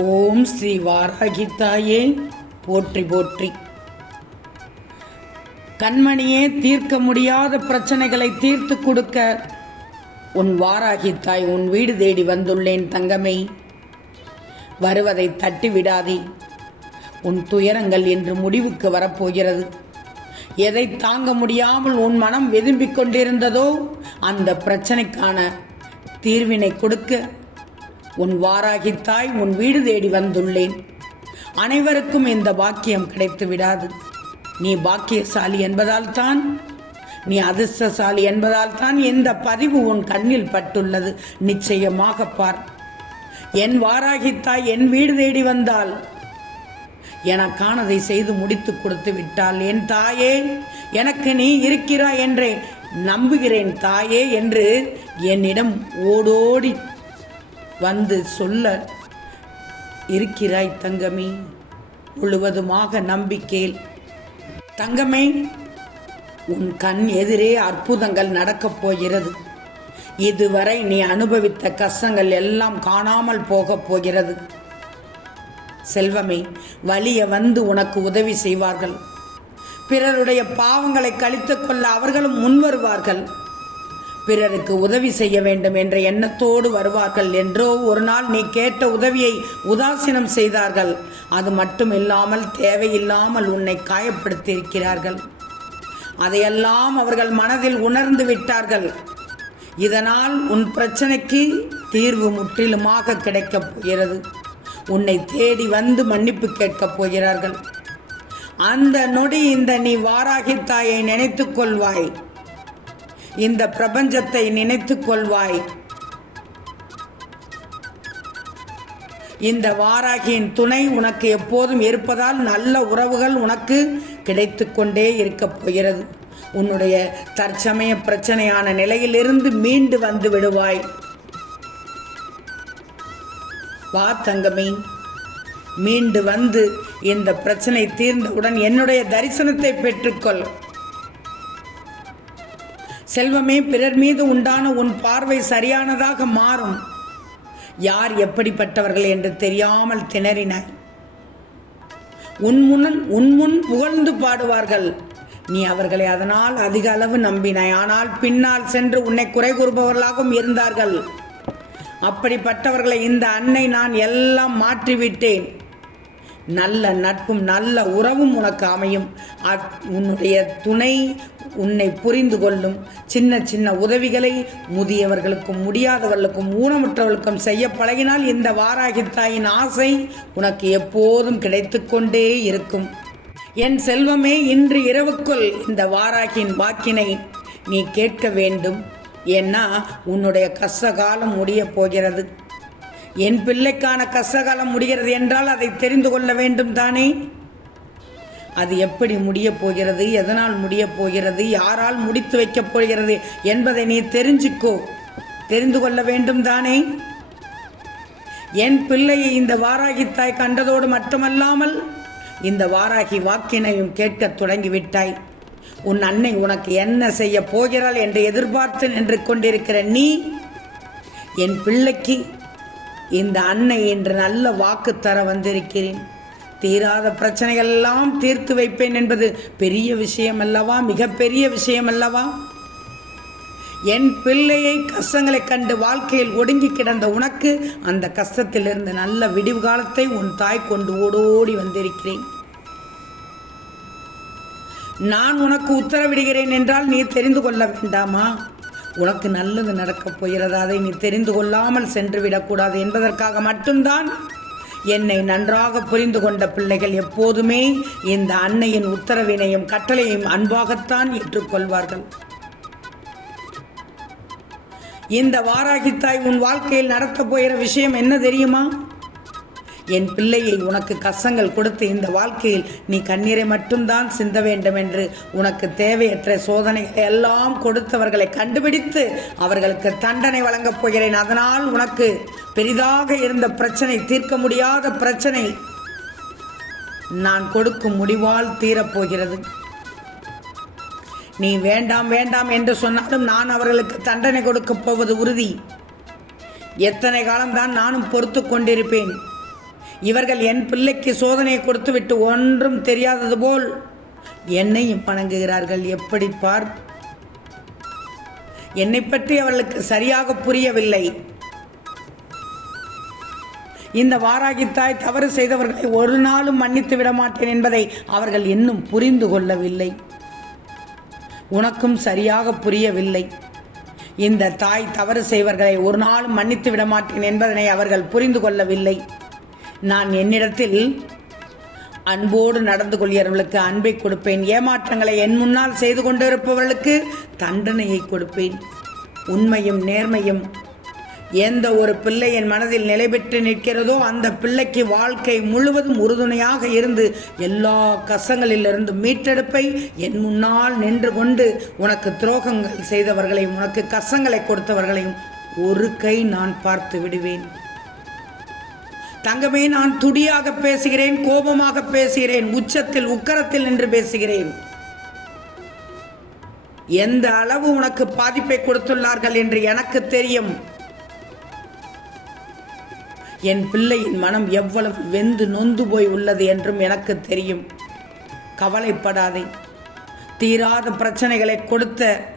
ஓம் ஸ்ரீ வாராகி தாயே போற்றி போற்றி. கண்மணியே தீர்க்க முடியாத பிரச்சனைகளை தீர்த்து கொடுக்க உன் வாராகி தாய் உன் வீடு தேடி வந்துள்ளேன் தங்கமே. வருவதை தட்டி விடாதே. உன் துயரங்கள் என்று முடிவுக்கு வரப்போகிறது. எதை தாங்க முடியாமல் உன் மனம் வெதும்பிக் கொண்டிருந்ததோ அந்த பிரச்சனைக்கான தீர்வினை கொடுக்க உன் வாராகி தாய் உன் வீடு தேடி வந்துள்ளேன். அனைவருக்கும் இந்த பாக்கியம் கிடைத்து விடாது. நீ பாக்கியசாலி என்பதால் தான் நீ அதிர்ஷ்டசாலி என்பதால் தான் இந்த பதிவு உன் கண்ணில் பட்டுள்ளது. நிச்சயமாக பார். என் வாராகி தாய் என் வீடு தேடி வந்தால் எனக்கானதை செய்து முடித்து கொடுத்து விட்டால் என் தாயே எனக்கு நீ இருக்கிறாய் என்றே நம்புகிறேன் தாயே என்று என்னிடம் ஓடோடி வந்து சொல்ல இருக்கிறாய் தங்கமே. முழுவதுமாக நம்பிக்கையில். தங்கமே உன் கண் எதிரே அற்புதங்கள் நடக்கப் போகிறது. இதுவரை நீ அனுபவித்த கஷ்டங்கள் எல்லாம் காணாமல் போகப் போகிறது. செல்வமே வலிய வந்து உனக்கு உதவி செய்வார்கள். பிறருடைய பாவங்களை கழித்துக் கொள்ள அவர்களும் முன்வருவார்கள். பிறருக்கு உதவி செய்ய வேண்டும் என்ற எண்ணத்தோடு வருவார்கள் என்றோ ஒரு நாள் நீ கேட்ட உதவியை உதாசீனம் செய்தார்கள். அது மட்டும் இல்லாமல் தேவையில்லாமல் உன்னை காயப்படுத்தியிருக்கிறார்கள். அதையெல்லாம் அவர்கள் மனதில் உணர்ந்து விட்டார்கள். இதனால் உன் பிரச்சனைக்கு தீர்வு முற்றிலுமாக கிடைக்கப் போகிறது. உன்னை தேடி வந்து மன்னிப்பு கேட்கப் போகிறார்கள். அந்த நொடி இந்த நீ வாராகி தாயை கொள்வாய். இந்த பிரபஞ்சத்தை நினைத்துக் கொள்வாய். இந்த வாராகியின் துணை உனக்கு எப்போதும் இருப்பதால் நல்ல உறவுகள் உனக்கு கிடைத்து கொண்டே இருக்கப் போகிறது. உன்னுடைய தற்சமய பிரச்சனையான நிலையிலிருந்து மீண்டு வந்து விடுவாய். வா தங்கமே. மீண்டு வந்து இந்த பிரச்சனை தீர்ந்தவுடன் என்னுடைய தரிசனத்தை பெற்றுக்கொள். செல்வமே பிறர் மீது உண்டான உன் பார்வை சரியானதாக மாறும். யார் எப்படிப்பட்டவர்கள் என்று தெரியாமல் திணறினாய். உன் முன் உன் முன் புகழ்ந்து பாடுவார்கள். நீ அவர்களை அதனால் அதிக அளவு நம்பினாய். ஆனால் பின்னால் சென்று உன்னை குறை கூறுபவர்களாகவும் இருந்தார்கள். அப்படிப்பட்டவர்களை இந்த அன்னை நான் எல்லாம் மாற்றிவிட்டேன். நல்ல நட்பும் நல்ல உறவும் உனக்கு அமையும். உன்னுடைய துணை உன்னை புரிந்து கொள்ளும் சின்ன சின்ன உதவிகளை முதியவர்களுக்கும் முடியாதவர்களுக்கும் ஊனமுற்றவர்களுக்கும் செய்ய பழகினால் இந்த வாராகி தாயின் ஆசை உனக்கு எப்போதும் கிடைத்துக்கொண்டே இருக்கும். என் செல்வமே இன்று இரவுக்குள் இந்த வாராகியின் வாக்கினை நீ கேட்க வேண்டும். ஏன்னா உன்னுடைய கஷ்டகாலம் முடிய போகிறது. என் பிள்ளைக்கான கஷ்டகாலம் முடிகிறது என்றால் அதை தெரிந்து கொள்ள வேண்டும் தானே? அது எப்படி முடியப் போகிறது? எதனால் முடியப் போகிறது? யாரால் முடித்து வைக்கப் போகிறது என்பதை நீ தெரிஞ்சுக்கோ. தெரிந்து கொள்ள வேண்டும் தானே? என் பிள்ளையை இந்த வாராகி தாய் கண்டதோடு மட்டுமல்லாமல் இந்த வாராகி வாக்கினையும் கேட்கத் தொடங்கிவிட்டாய். உன் அன்னை உனக்கு என்ன செய்ய போகிறாள் என்று எதிர்பார்த்து நின்று கொண்டிருக்கிற நீ என் பிள்ளைக்கு இந்த அன்னை என்று நல்ல வாக்கு தர வந்திருக்கிறேன். தீராத பிரச்சனைகள் எல்லாம் தீர்த்து வைப்பேன் என்பது பெரிய விஷயம் அல்லவா மிகப்பெரிய விஷயம் அல்லவா என் பிள்ளையை கஷ்டங்களை கண்டு வாழ்க்கையில் ஒடுங்கி கிடந்த உனக்கு அந்த கஷ்டத்திலிருந்து நல்ல விடிவு காலத்தை உன் தாய் கொண்டு ஓடோடி வந்திருக்கிறேன். நான் உனக்கு உத்தரவிடுகிறேன் என்றால் நீ தெரிந்து கொள்ள வேண்டாமா? உனக்கு நல்லது நடக்கப் போகிறது? அதை நீ தெரிந்து கொள்ளாமல் சென்று விடக்கூடாது என்பதற்காக மட்டும்தான் என்னை நன்றாக புரிந்து கொண்ட பிள்ளைகள் எப்போதுமே இந்த அன்னையின் உத்தரவினையும் கட்டளையும் அன்பாகத்தான் ஏற்றுக்கொள்வார்கள். இந்த வாராகித்தாய் உன் வாழ்க்கையில் நடத்த போகிற விஷயம் என்ன தெரியுமா? என் பிள்ளையை உனக்கு கஷ்டங்கள் கொடுத்து இந்த வாழ்க்கையில் நீ கண்ணீரை மட்டும்தான் சிந்த வேண்டும் என்று உனக்கு தேவையற்ற சோதனைகளை எல்லாம் கொடுத்தவர்களை கண்டுபிடித்து அவர்களுக்கு தண்டனை வழங்கப் போகிறேன். அதனால் உனக்கு பெரிதாக இருந்த பிரச்சனை தீர்க்க முடியாத பிரச்சனை நான் கொடுக்கும் முடிவால் தீரப்போகிறது. நீ வேண்டாம் வேண்டாம் என்று சொன்னாலும் நான் அவர்களுக்கு தண்டனை கொடுக்கப் போவது உறுதி. எத்தனை காலம்தான் நானும் பொறுத்து கொண்டிருப்பேன். இவர்கள் என் பிள்ளைக்கு சோதனை கொடுத்துவிட்டு ஒன்றும் தெரியாதது போல் என்னையும் பணங்குகிறார்கள். எப்படி பார்? என்னை பற்றி அவர்களுக்கு சரியாக புரியவில்லை. இந்த வாராகித்தாய் தவறு செய்தவர்களை ஒரு நாளும் மன்னித்து விட மாட்டேன் என்பதை அவர்கள் இன்னும் புரிந்து கொள்ளவில்லை. உனக்கும் சரியாக புரியவில்லை. இந்த தாய் தவறு செய்வர்களை ஒரு நாளும் மன்னித்து விட மாட்டேன் என்பதனை அவர்கள் புரிந்து கொள்ளவில்லை. நான் என்னிடத்தில் அன்போடு நடந்து கொள்கிறவர்களுக்கு அன்பை கொடுப்பேன். ஏமாற்றங்களை என் முன்னால் செய்து கொண்டிருப்பவர்களுக்கு தண்டனையை கொடுப்பேன். உண்மையும் நேர்மையும் எந்த ஒரு பிள்ளை என் மனதில் நிலை பெற்று நிற்கிறதோ அந்த பிள்ளைக்கு வாழ்க்கை முழுவதும் உறுதுணையாக இருந்து எல்லா கசங்களிலிருந்து மீட்டெடுப்பை என் முன்னால் நின்று கொண்டு உனக்கு துரோகங்கள் செய்தவர்களையும் உனக்கு கசங்களை கொடுத்தவர்களையும் ஒரு கை நான் பார்த்து விடுவேன். தங்கமே நான் துடியாக பேசுகிறேன் கோபமாக பேசுகிறேன் உச்சத்தில் உக்கரத்தில் நின்று பேசுகிறேன். எந்த அளவு உனக்கு பாதிப்பை கொடுத்துள்ளார்கள் என்று எனக்கு தெரியும். என் பிள்ளையின் மனம் எவ்வளவு வெந்து நொந்து போய் உள்ளது என்றும் எனக்கு தெரியும். கவலைப்படாதே. தீராத பிரச்சனைகளை கொடுத்த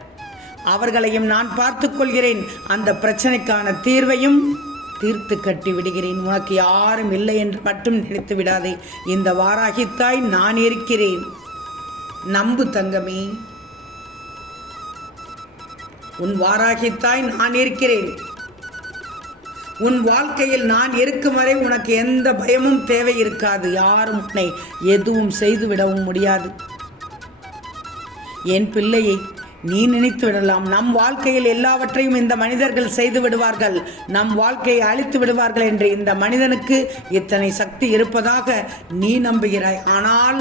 அவர்களையும் நான் பார்த்துக்கொள்கிறேன் அந்த பிரச்சனைக்கான தீர்வையும் தீர்த்து கட்டி விடுகிறேன். உனக்கு யாரும் இல்லை என்று மட்டும் நினைத்து விடாதே. இந்த வாராகித்தாய் நான் இருக்கிறேன். நம்பு தங்கமே. உன் வாராகித்தாய் நான் இருக்கிறேன். உன் வாழ்க்கையில் நான் இருக்கும் வரை உனக்கு எந்த பயமும் தேவை இருக்காது. யாரும் உன்னை எதுவும் செய்துவிடவும் முடியாது. என் பிள்ளையை நீ நினைத்து விடலாம். நம் வாழ்க்கையில் எல்லாவற்றையும் இந்த மனிதர்கள் செய்து விடுவார்கள். நம் வாழ்க்கையை அழித்து விடுவார்கள் என்று இந்த மனிதனுக்கு இத்தனை சக்தி இருப்பதாக நீ நம்புகிறாய். ஆனால்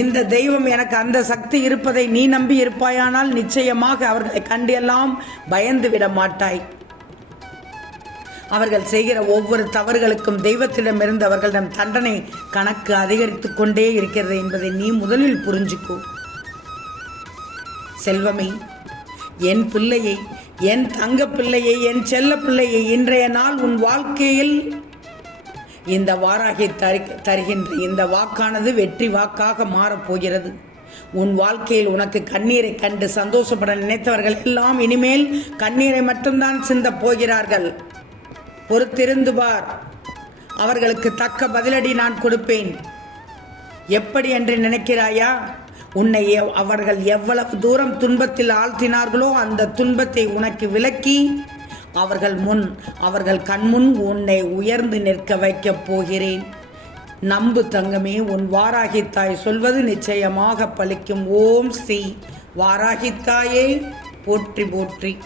இந்த தெய்வம் எனக்கு அந்த சக்தி இருப்பதை நீ நம்பி இருப்பாயானால் நிச்சயமாக அவர்களை கண்டு எல்லாம் பயந்து விட மாட்டாய். அவர்கள் செய்கிற ஒவ்வொரு தவறுகளுக்கும் தெய்வத்திடமிருந்து அவர்களிடம் தண்டனை கணக்கு அதிகரித்து கொண்டே இருக்கிறது என்பதை நீ முதலில் புரிஞ்சுக்கோ. செல்வமே என் பிள்ளையை என் தங்க பிள்ளையை என் செல்ல பிள்ளையை இன்றைய நாள் உன் வாழ்க்கையில் இந்த வாராகி தரு தருகின்ற இந்த வாக்கானது வெற்றி வாக்காக மாறப்போகிறது உன் வாழ்க்கையில் உனக்கு கண்ணீரை கண்டு சந்தோஷப்பட நினைத்தவர்கள் எல்லாம் இனிமேல் கண்ணீரை மட்டும்தான் சிந்தப் போகிறார்கள். பொறுத்திருந்து பார். அவர்களுக்கு தக்க பதிலடி நான் கொடுப்பேன். எப்படி என்று நினைக்கிறாயா? உன்னை எவ்- அவர்கள் எவ்வளவு தூரம் துன்பத்தில் ஆழ்த்தினார்களோ அந்த துன்பத்தை உனக்கு விலக்கி அவர்கள் முன் அவர்கள் கண்முன் உன்னை உயர்ந்து நிற்க வைக்கப் போகிறேன். நம்பு தங்கமே உன் வாராகித்தாய் சொல்வது நிச்சயமாக பலிக்கும் ஓம் ஸ்ரீ வாராகித்தாயே போற்றி போற்றி.